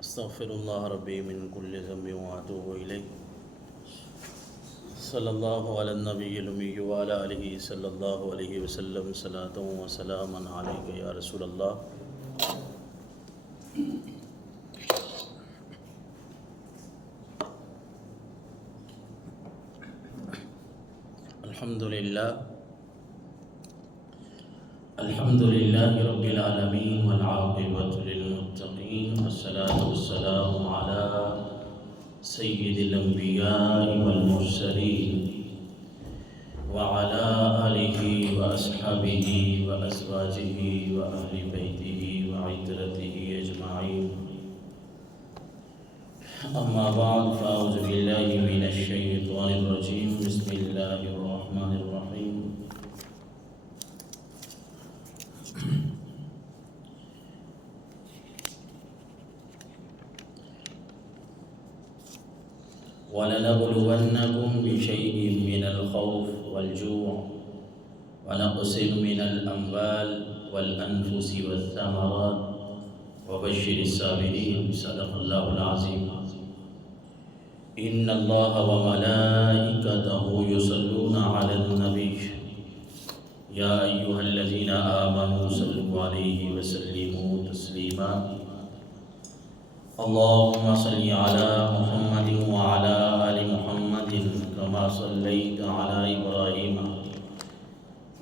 استغفر اللہ ربی من کل ذنب واتوب الیہ صلی اللہ علی النبی الامی وعلی آلہ صلی اللہ علیہ وسلم صلاۃ و سلاما علیک یا رسول اللہ۔ الحمد للہ رب العالمین والعاقبۃ للمتقین، والصلاۃ والسلام علی سید الانبیاء والمرسلین وعلی آلہ واصحابہ وازواجہ واہل بیتہ وعترتہ اجمعین، اما بعد فاعوذ باللہ من الشیطان الرجیم، بسم اللہ الرحمن الرحیم۔ وَلَنَبْلُوَنَّكُمْ بِشَيْءٍ مِّنَ الْخَوْفِ وَالْجُوعِ وَنَقْصٍ مِّنَ الْأَمْوَالِ وَالْأَنفُسِ وَالثَّمَرَاتِ وَبَشِّرِ الصَّابِرِينَ، صدق اللہ العظیم۔ ان اللہ وملائکتہ یصلون علی النبی یا ایھا الذین آمنوا صلوا علیہ وسلموا تسلیما۔ اللهم صل على محمد وعلى آل محمد كما صليت على إبراهيم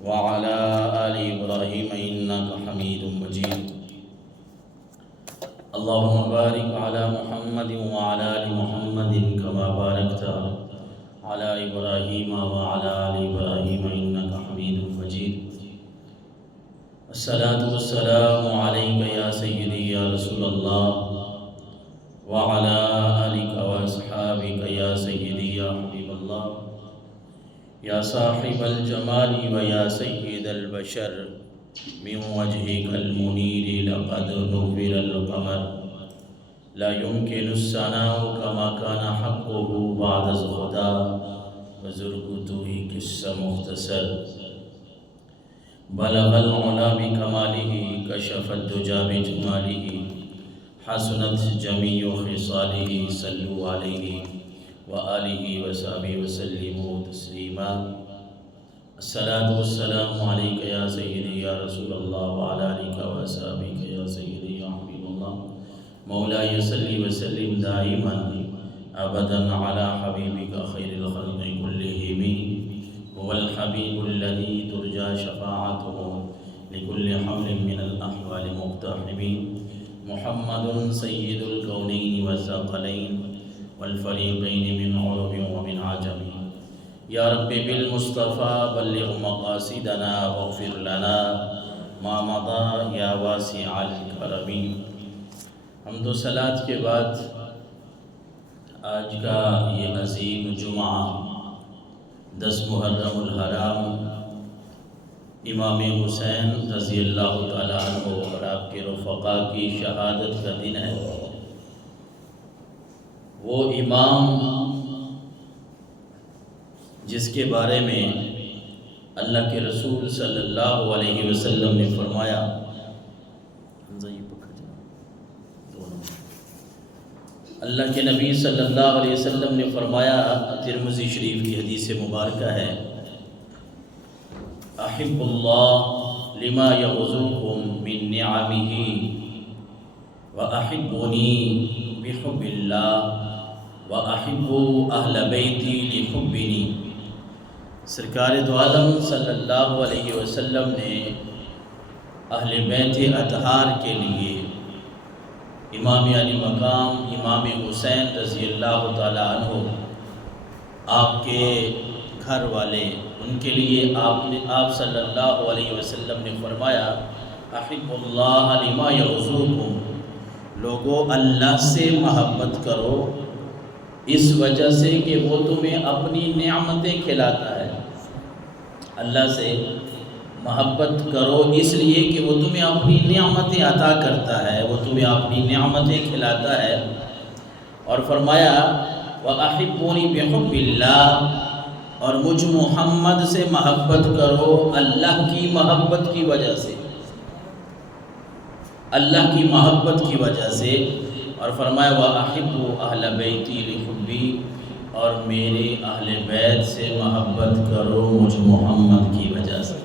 وعلى آل إبراهيم إنك حميد مجيد۔ اللهم بارك على محمد وعلى آل محمد كما باركت على إبراهيم وعلى آل إبراهيم إنك حميد مجيد۔ الصلاة والسلام عليك يا سيدي يا رسول الله وعلى آلك وأصحابك يا سيدي يا حبيب الله، يا صاحب الجمال ويا سيد البشر، من وجهك المنير لقد نور القمر، لا يمكن الثناء كما كان حقه بعد الخدا، وزرقته قصة مختصر، بلغ العلا بكماله، كشف الدجى بجماله، حسنت جميع خصاله، صلوا عليه وآلہ وصحبہ وسلموا تسلیما۔ الصلاۃ والسلام علیک یا سیدی یا رسول اللہ وعلی آلک واصحابک یا سیدی یا حبیب اللہ، مولاي صلی وسلم دائما ابدا علی حبیبک خیر الخلق کلہم، هو الحبیب الذی ترجى شفاعته لكل حمل من الاحوال مقتحم، محمد سید الکونین والثقلین والفریقین من عرب ومن عجم، یا رب بالمصطفى بلغ مقاصدنا واغفر لنا ما مضى یا واسع الکرم۔ حمد و صلوات کے بعد آج کا یہ عظیم جمعہ 10 محرم الحرام، امام حسین رضی اللہ تعالیٰ عنہ اور آپ کے رفقا کی شہادت کا دن ہے۔ وہ امام جس کے بارے میں اللہ کے رسول صلی اللہ علیہ وسلم نے فرمایا، اللہ کے نبی صلی اللہ علیہ وسلم نے فرمایا، ترمذی شریف کی حدیث مبارکہ ہے، احب اللہ لما یغزوکم من نعمہ واحبونی بحب اللہ واحبوا اہل بیتی لحبنی۔ سرکار دو عالم صلی اللہ علیہ وسلم نے اہل بیت اطہار کے لیے امام علی مقام امام حسین رضی اللہ تعالی عنہ، آپ کے گھر والے، ان کے لیے آپ صلی اللہ علیہ وسلم نے فرمایا، احب اللہ لما یغزوکم، لوگو اللہ سے محبت کرو اس وجہ سے کہ وہ تمہیں اپنی نعمتیں کھلاتا ہے۔ اللہ سے محبت کرو اس لیے کہ وہ تمہیں اپنی نعمتیں عطا کرتا ہے، وہ تمہیں اپنی نعمتیں کھلاتا ہے۔ اور فرمایا وَأَحِبُّونِي بِحُبِّ اللَّهِ، اور مجھ محمد سے محبت کرو اللہ کی محبت کی وجہ سے، اللہ کی محبت کی وجہ سے۔ اور فرمایا وَأَحِبُّ أَهْلَ بَيْتِي لِحُبِّي، اور میرے اہل بیت سے محبت کرو مجھ محمد کی وجہ سے،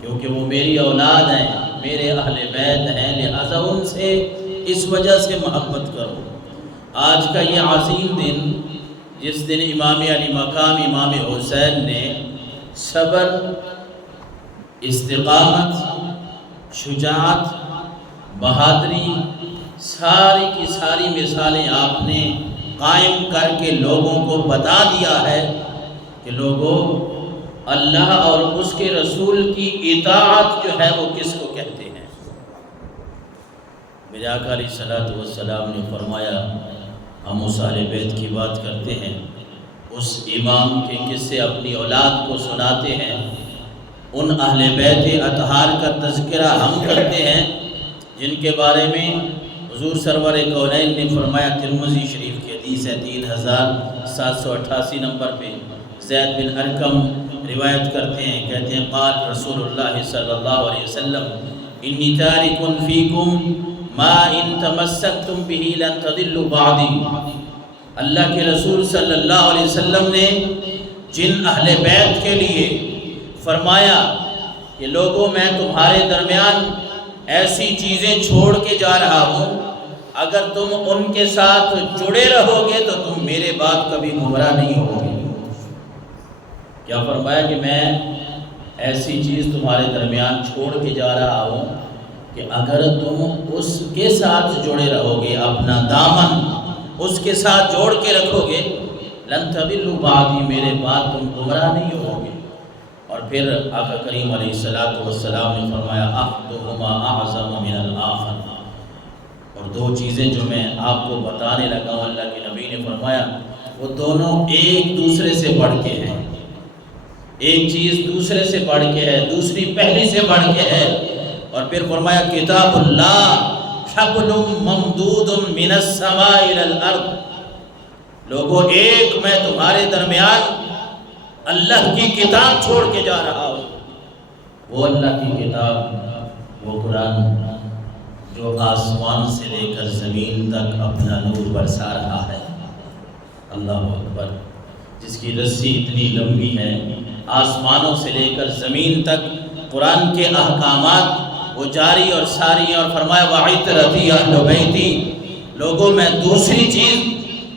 کیونکہ وہ میری اولاد ہیں، میرے اہل بیت ہیں، لہذا ان سے اس وجہ سے محبت کرو۔ آج کا یہ عظیم دن، جس دن امام علی مقام امام حسین نے صبر، استقامت، شجاعت، بہادری، ساری کی ساری مثالیں آپ نے قائم کر کے لوگوں کو بتا دیا ہے کہ لوگوں، اللہ اور اس کے رسول کی اطاعت جو ہے وہ کس کو کہتے ہیں۔ میرے آقا علیہ الصلوۃ والسلام نے فرمایا، ہم اس اہل بیت کی بات کرتے ہیں، اس امام کے قصے اپنی اولاد کو سناتے ہیں، ان اہل بیت اطہار کا تذکرہ ہم کرتے ہیں جن کے بارے میں حضور سرور کونین نے فرمایا، ترمذی شریف کی حدیث ہے 3788 نمبر پہ، زید بن ارقم روایت کرتے ہیں، کہتے ہیں قال رسول اللہ صلی اللہ علیہ وسلم انی تارک فیکم ما ان تمسکتم به لن تضلوا بعدی۔ اللہ کے رسول صلی اللہ علیہ وسلم نے جن اہل بیت کے لیے فرمایا کہ لوگوں، میں تمہارے درمیان ایسی چیزیں چھوڑ کے جا رہا ہوں، اگر تم ان کے ساتھ جڑے رہو گے تو تم میرے بعد کبھی گمراہ نہیں ہوگے۔ کیا فرمایا کہ میں ایسی چیز تمہارے درمیان چھوڑ کے جا رہا ہوں کہ اگر تم اس کے ساتھ جڑے رہو گے، اپنا دامن اس کے ساتھ جوڑ کے رکھو گے، لن تضلوا بعدی، میرے بعد تم گمراہ نہیں ہوگے۔ اور پھر آقا کریم علیہ السلام نے فرمایا احدہما اعظم من الآخر، اور دو چیزیں جو میں آپ کو بتانے لگا ہوں، اللہ کے نبی نے فرمایا وہ دونوں ایک دوسرے سے بڑھ کے ہیں، ایک چیز دوسرے سے بڑھ کے ہے، دوسری پہلی سے بڑھ کے ہے۔ اور پھر فرمایا کتاب اللہ حبل ممدود من السماء الى الارض، لوگوں ایک میں تمہارے درمیان اللہ کی کتاب چھوڑ کے جا رہا ہوں، وہ اللہ کی کتاب، وہ قرآن جو آسمان سے لے کر زمین تک اپنا نور برسا رہا ہے، اللہ اکبر، جس کی رسی اتنی لمبی ہے، آسمانوں سے لے کر زمین تک قرآن کے احکامات وہ جاری اور ساری ہیں۔ اور فرمایا وَعِتْرَتِي أَهْلُ بَيْتِي، لوگوں میں دوسری چیز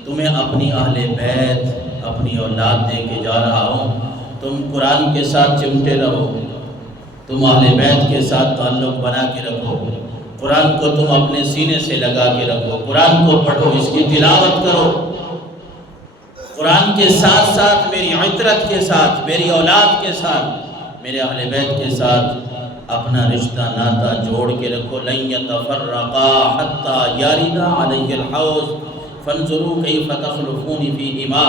تمہیں اپنی اہل بیت، اپنی اولاد دے کے جا رہا ہوں، تم قرآن کے ساتھ چمٹے رہو، تم اہل بیت کے ساتھ تعلق بنا کے رکھو، قرآن کو تم اپنے سینے سے لگا کے رکھو، قرآن کو پڑھو، اس کی تلاوت کرو، قرآن کے ساتھ ساتھ میری عطرت کے ساتھ، میری اولاد کے ساتھ، میرے اہل بیت کے ساتھ اپنا رشتہ ناتا جوڑ کے رکھو۔ لن يتفرقا حتى يرد علي الحوض فانظروا كيف تخلفون فيهما،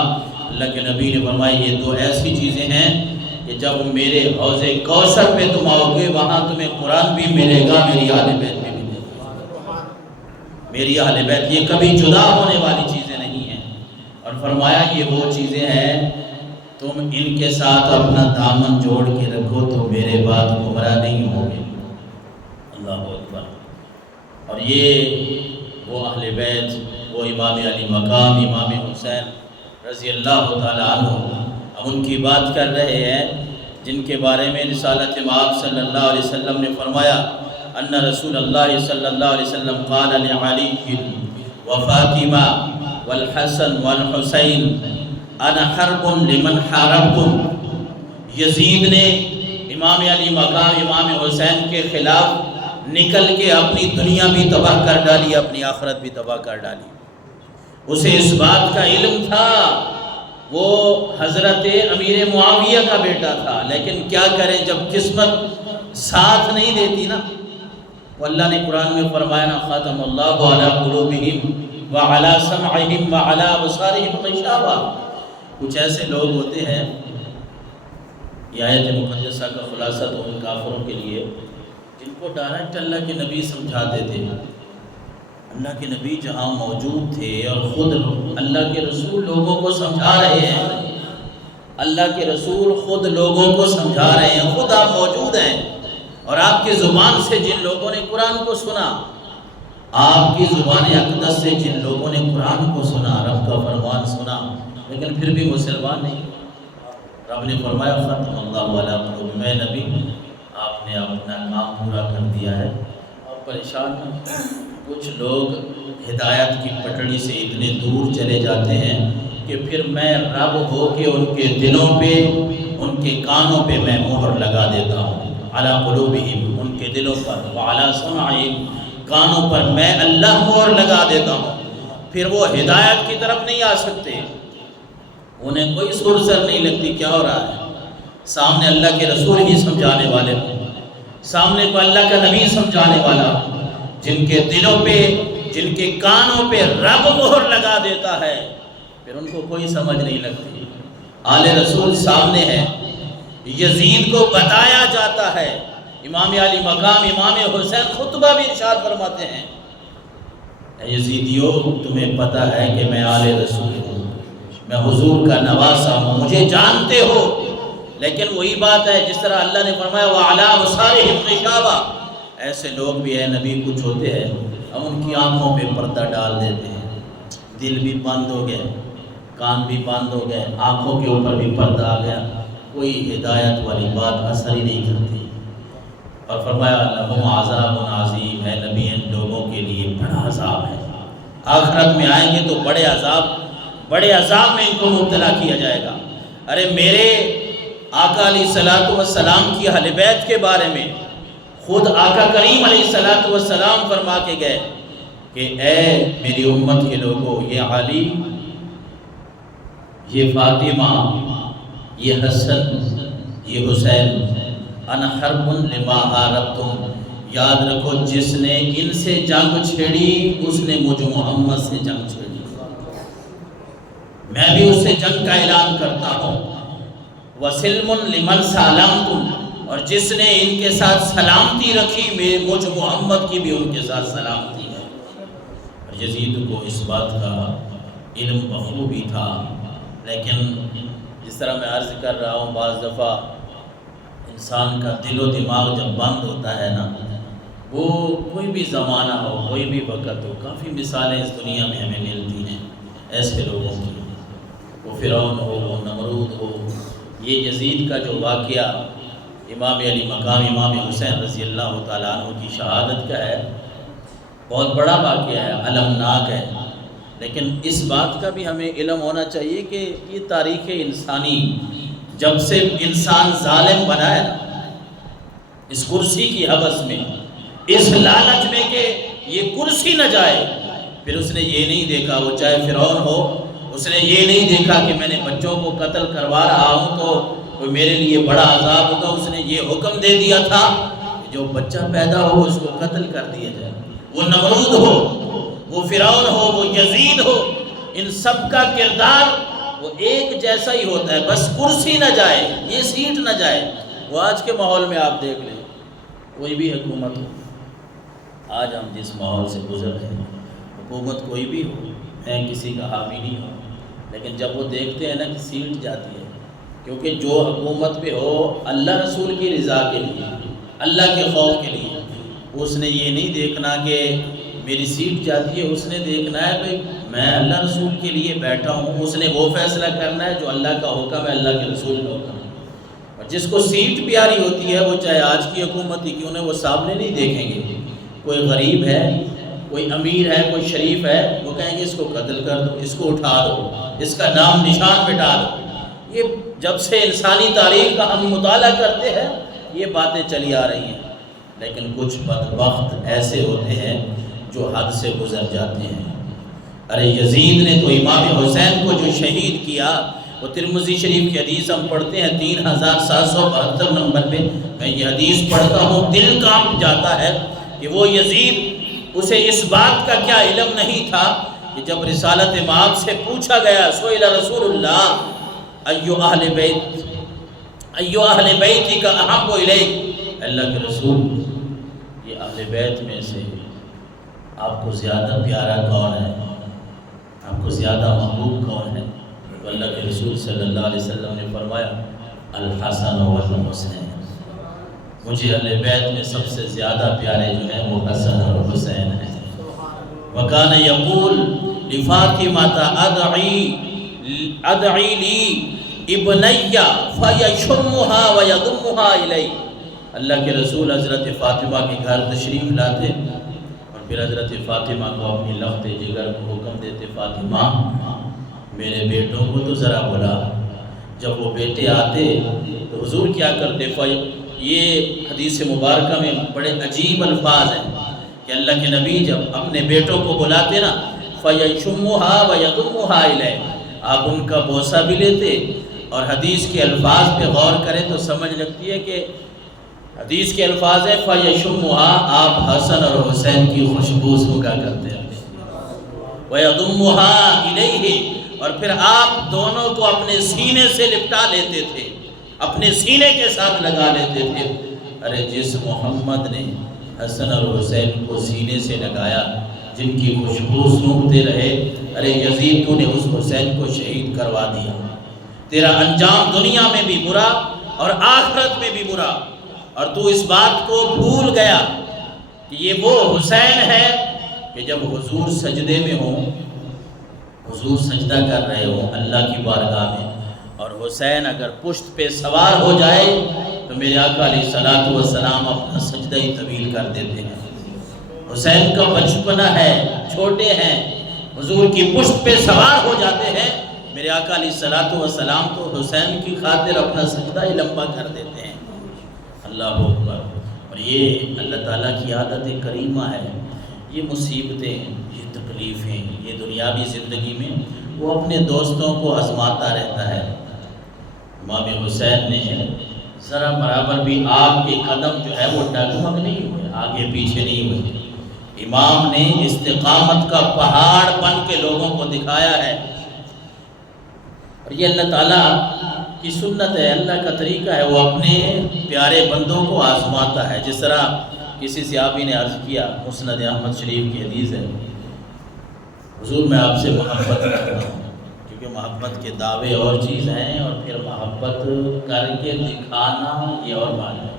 اللہ کے نبی نے فرمایا یہ دو ایسی چیزیں ہیں کہ جب میرے حوض کوثر پہ تم آؤ گے، وہاں تمہیں قرآن بھی ملے گا، میری اہل بیت بھی ملے گا، میری اہل بیت، یہ کبھی جدا ہونے والی چیزیں نہیں ہیں۔ اور فرمایا یہ وہ چیزیں ہیں تم ان کے ساتھ اپنا دامن جوڑ کے رکھو تو میرے بعد گمراہ نہیں ہوگے، اللہ اکبر۔ اور یہ وہ اہل بیت، وہ امام علی مقام امام حسین رضی اللہ تعالیٰ عنہ، ہم ان کی بات کر رہے ہیں جن کے بارے میں رسالت مآب صلی اللہ علیہ وسلم نے فرمایا ان رسول اللہ صلی اللہ علیہ وسلم قال لعلی وفاطمہ والحسن والحسین انا حرب لمن حاربتم، یزید نے امام علی مقام امام حسین کے خلاف نکل کے اپنی دنیا بھی تباہ کر ڈالی، اپنی آخرت بھی تباہ کر ڈالی۔ اسے اس بات کا علم تھا، وہ حضرت امیر معاویہ کا بیٹا تھا، لیکن کیا کریں جب قسمت ساتھ نہیں دیتی نا، وہ اللہ نے قرآن میں فرمایا نا ختم اللہ علی قلوبہم وعلی سمعہم وعلی ابصارہم غشاوہ۔ کچھ ایسے لوگ ہوتے ہیں، یہ آیت مقدسہ کا خلاصہ تو ان کافروں کے لیے جن کو ڈائریکٹ اللہ کے نبی سمجھاتے تھے، اللہ کے نبی جہاں موجود تھے اور خود اللہ کے رسول لوگوں کو سمجھا رہے ہیں، اللہ کے رسول خود لوگوں کو سمجھا رہے ہیں، خود آپ موجود ہیں، اور آپ کی زبان سے جن لوگوں نے قرآن کو سنا، آپ کی زبان سے جن لوگوں نے قرآن کو سنا، رب کا فرمان سنا، لیکن پھر بھی مسلمان نہیں، رب نے فرمایا ختم اللہ علیہ قلوبہم، میں نبی آپ نے اپنا کام پورا کر دیا ہے، اور پریشان ہیں۔ کچھ لوگ ہدایت کی پٹڑی سے اتنے دور چلے جاتے ہیں کہ پھر میں رب ہو کے ان کے دلوں پہ، ان کے کانوں پہ میں مہر لگا دیتا ہوں، علی قلوبہم، ان کے دلوں پر، وعلی سمعہم، کانوں پر میں اللہ مہر لگا دیتا ہوں، پھر وہ ہدایت کی طرف نہیں آ سکتے، انہیں کوئی سر سر نہیں لگتی کیا ہو رہا ہے۔ سامنے اللہ کے رسول ہی سمجھانے والے ہوں، سامنے کو اللہ کا نبی سمجھانے والا، جن کے دلوں پہ، جن کے کانوں پہ رب مہر لگا دیتا ہے، پھر ان کو کوئی سمجھ نہیں لگتی۔ آل رسول سامنے ہے، یزید کو بتایا جاتا ہے، امام علی مقام امام حسین خطبہ بھی ارشاد فرماتے ہیں، اے یزیدیو تمہیں پتہ ہے کہ میں آل رسول ہوں، میں حضور کا نواسہ ہوں، مجھے جانتے ہو، لیکن وہی بات ہے جس طرح اللہ نے فرمایا وَعَلَىٰ أَبْصَارِهِمْ غِشَاوَةٌ، ایسے لوگ بھی ہیں نبی کچھ ہوتے ہیں ہم ان کی آنکھوں پہ پردہ ڈال دیتے ہیں، دل بھی بند ہو گئے، کان بھی بند ہو گئے، آنکھوں کے اوپر بھی پردہ آ گیا، کوئی ہدایت والی بات اثر ہی نہیں کرتی۔ اور فرمایا لَهُمْ عَذَابٌ عَظِيمٌ، ہے نبی ان لوگوں کے لیے بڑا عذاب ہے، آخرت میں آئیں گے تو بڑے عذاب میں ان کو مبتلا کیا جائے گا۔ ارے میرے آقا علیہ السلام کی اہل بیت کے بارے میں خود آقا کریم علیہ السلام فرما کے گئے کہ اے میری امت کے لوگوں، یہ علی، یہ فاطمہ، یہ حسن، یہ حسین، انا حرب لما حاربتم، یاد رکھو جس نے ان سے جنگ چھیڑی اس نے مجھ محمد سے جنگ چھیڑی، میں بھی اس سے جنگ کا اعلان کرتا ہوں۔ وسلم لمن سالمتم، اور جس نے ان کے ساتھ سلامتی رکھی مجھ محمد کی بھی ان کے ساتھ سلامتی ہے۔ یزید کو اس بات کا علم بخوبی تھا، لیکن جس طرح میں عرض کر رہا ہوں بعض دفعہ انسان کا دل و دماغ جب بند ہوتا ہے نا، وہ کوئی بھی زمانہ ہو، کوئی بھی وقت ہو، کافی مثالیں اس دنیا میں ہمیں ملتی ہیں ایسے لوگوں کی، وہ فرعون ہو، وہ نمرود ہو۔ یہ یزید کا جو واقعہ امام علی مقام امام حسین رضی اللہ تعالیٰ عنہ کی شہادت کا ہے، بہت بڑا واقعہ ہے، المناک ہے، لیکن اس بات کا بھی ہمیں علم ہونا چاہیے کہ یہ تاریخ انسانی جب سے انسان ظالم بنا ہے نا، اس کرسی کی حوث میں، اس لالچ میں کہ یہ کرسی نہ جائے، پھر اس نے یہ نہیں دیکھا، وہ چاہے فرعون ہو، اس نے یہ نہیں دیکھا کہ میں نے بچوں کو قتل کروا رہا ہوں تو کوئی میرے لیے بڑا عذاب ہوگا، اس نے یہ حکم دے دیا تھا کہ جو بچہ پیدا ہو اس کو قتل کر دیا جائے۔ وہ نمرود ہو، وہ فرعون ہو، وہ یزید ہو، ان سب کا کردار وہ ایک جیسا ہی ہوتا ہے، بس کرسی نہ جائے، یہ سیٹ نہ جائے۔ وہ آج کے ماحول میں آپ دیکھ لیں، کوئی بھی حکومت ہو، آج ہم جس ماحول سے گزر رہے ہیں، حکومت کوئی بھی ہو، میں کسی کا حامی نہیں ہوں، لیکن جب وہ دیکھتے ہیں نا کہ سیٹ جاتی ہے، کیونکہ جو حکومت پہ ہو اللہ رسول کی رضا کے لیے، اللہ کے خوف کے لیے، اس نے یہ نہیں دیکھنا کہ میری سیٹ جاتی ہے، اس نے دیکھنا ہے کہ میں اللہ رسول کے لیے بیٹھا ہوں، اس نے وہ فیصلہ کرنا ہے جو اللہ کا حکم ہے، اللہ کے رسول کا حکم ہے۔ اور جس کو سیٹ پیاری ہوتی ہے وہ چاہے آج کی حکومت ہی کیوں نہ، وہ سامنے نہیں دیکھیں گے، کوئی غریب ہے، کوئی امیر ہے، کوئی شریف ہے، وہ کہیں گے اس کو قتل کر دو، اس کو اٹھا دو، اس کا نام نشان مٹا دو۔ یہ جب سے انسانی تاریخ کا ہم مطالعہ کرتے ہیں یہ باتیں چلی آ رہی ہیں، لیکن کچھ بدبخت ایسے ہوتے ہیں جو حد سے گزر جاتے ہیں۔ ارے یزید نے تو امام حسین کو جو شہید کیا، وہ ترمذی شریف کی حدیث ہم پڑھتے ہیں 3772 نمبر پہ، میں یہ حدیث پڑھتا ہوں دل کانپ جاتا ہے کہ وہ یزید، اسے اس بات کا کیا علم نہیں تھا کہ جب رسالت مآب سے پوچھا گیا، سئل رسول اللہ ایو اہل بیت کا احب الیک، اللہ کے رسول یہ اہل بیت میں سے آپ کو زیادہ پیارا کون ہے، آپ کو زیادہ محبوب کون ہے؟ تو اللہ کے رسول صلی اللہ علیہ وسلم نے فرمایا الحسن والحسین، مجھے اہل بیت میں سب سے زیادہ پیارے جو ہیں وہ حسن اور حسین ہیں۔ وکان یقول لفاطمۃ ادعی لی ابنیہ فیشمھا ویضمھا الی۔ اللہ کے رسول حضرت فاطمہ کے گھر تشریف لاتے اور پھر حضرت فاطمہ کو اپنی لخت جگر کو حکم دیتے، فاطمہ میرے بیٹوں کو تو ذرا بلا۔ جب وہ بیٹے آتے تو حضور کیا کرتے؟ یہ حدیث مبارکہ میں بڑے عجیب الفاظ ہیں کہ اللہ کے نبی جب اپنے بیٹوں کو بلاتے نا فَيَشُمُّهَا وَيَضُمُّهَا إِلَيْهِ، آپ ان کا بوسہ بھی لیتے۔ اور حدیث کے الفاظ پہ غور کریں تو سمجھ لگتی ہے کہ حدیث کے الفاظ ہے فَيَشُمُّهَا، آپ حسن اور حسین کی خوشبو سونگا کرتے ہیں، وَيَضُمُّهَا إِلَيْهِ، اور پھر آپ دونوں کو اپنے سینے سے لپٹا لیتے تھے، اپنے سینے کے ساتھ لگا لیتے تھے۔ ارے جس محمد نے حسن اور حسین کو سینے سے لگایا، جن کی خوشبو سونگتے رہے، ارے یزید تو نے اس حسین کو شہید کروا دیا، تیرا انجام دنیا میں بھی برا اور آخرت میں بھی برا، اور تو اس بات کو بھول گیا کہ یہ وہ حسین ہے کہ جب حضور سجدے میں ہوں، حضور سجدہ کر رہے ہوں اللہ کی بارگاہ میں، اور حسین اگر پشت پہ سوار ہو جائے تو میرے آقا علیہ الصلوۃ والسلام اپنا سجدہ ہی طویل کر دیتے ہیں۔ حسین کا بچپنا ہے، چھوٹے ہیں، حضور کی پشت پہ سوار ہو جاتے ہیں، میرے آقا علیہ الصلوۃ والسلام تو حسین کی خاطر اپنا سجدہ ہی لمبا کر دیتے ہیں۔ اللہ اکبر۔ اور یہ اللہ تعالیٰ کی عادت کریمہ ہے، یہ مصیبتیں، یہ تکلیفیں، یہ دنیاوی زندگی میں وہ اپنے دوستوں کو آزماتا رہتا ہے۔ امام حسین نے ذرا برابر بھی آپ کے قدم جو ہے وہ ڈگمگ نہیں ہوئے، آگے پیچھے نہیں ہوئے۔ امام نے استقامت کا پہاڑ بن کے لوگوں کو دکھایا ہے، اور یہ اللہ تعالیٰ کی سنت ہے، اللہ کا طریقہ ہے، وہ اپنے پیارے بندوں کو آزماتا ہے۔ جس طرح کسی صحابی نے عرض کیا، مسند احمد شریف کی حدیث ہے، حضور میں آپ سے محبت کرتا ہوں، کیونکہ محبت کے دعوے اور چیز ہیں اور پھر محبت کر کے دکھانا یہ اور بات ہے۔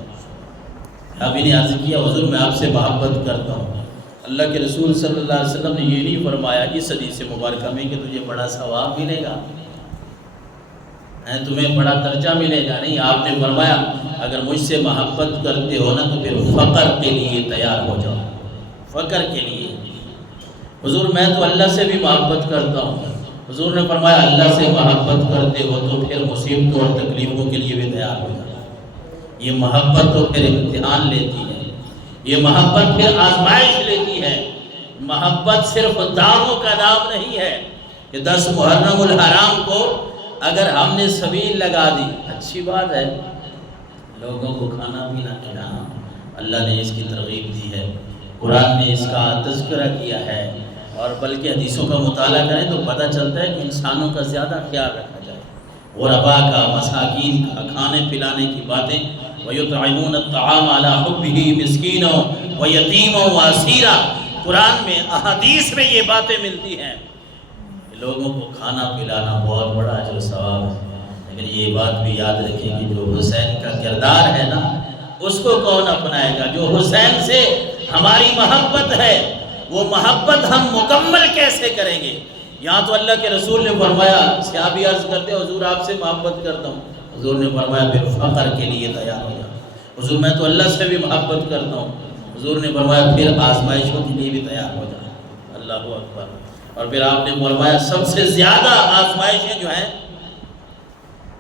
صحابی نے عرض کیا، حضور میں آپ سے محبت کرتا ہوں۔ اللہ کے رسول صلی اللہ علیہ وسلم نے یہ نہیں فرمایا اس حدیث مبارکہ میں کہ تجھے بڑا ثواب ملے گا، تمہیں بڑا درجہ ملے گا، نہیں، آپ نے فرمایا اگر مجھ سے محبت کرتے ہو نا تو پھر فقر کے لیے تیار ہو جاؤ، فقر کے لیے۔ حضور میں تو اللہ سے بھی محبت کرتا ہوں، حضور نے فرمایا اللہ سے محبت کرتے ہو تو پھر مصیبتوں اور تکلیفوں کے لیے بھی تیار ہو جاؤ۔ یہ محبت تو پھر امتحان لیتی ہے، یہ محبت پھر آزمائش لیتی ہے۔ محبت صرف داغوں کا نام نہیں ہے کہ 10 محرم الحرام کو اگر ہم نے سبیل لگا دی، اچھی بات ہے، لوگوں کو کھانا پینا کھلانا، اللہ نے اس کی ترغیب دی ہے، قرآن نے اس کا تذکرہ کیا ہے، اور بلکہ حدیثوں کا مطالعہ کریں تو پتہ چلتا ہے کہ انسانوں کا زیادہ خیال رکھا جائے، غرباء کا، مساکین کا، کھانے پلانے کی باتیں، وَيُطْعِمُونَ الطَّعَامَ عَلَىٰ حُبِّهِ مِسْكِينًا وَيَتِيمًا وَأَسِيرًا۔ قرآن میں، احادیث میں یہ باتیں ملتی ہیں، لوگوں کو کھانا پلانا بہت بڑا اجر و ثواب ہے، لیکن یہ بات بھی یاد رکھیں کہ جو حسین کا کردار ہے نا، اس کو کون اپنائے گا؟ جو حسین سے ہماری محبت ہے، وہ محبت ہم مکمل کیسے کریں گے؟ یہاں تو اللہ کے رسول نے فرمایا، صحابی عرض کرتے حضور آپ سے محبت کرتا ہوں، حضور نے فرمایا پھر فقر کے لیے تیار ہو جا۔ حضور میں تو اللہ سے بھی محبت کرتا ہوں، حضور نے فرمایا پھر آزمائشوں کے لیے بھی تیار ہو جا۔ اللہ اکبر۔ اور پھر آپ نے فرمایا سب سے زیادہ آزمائشیں جو ہیں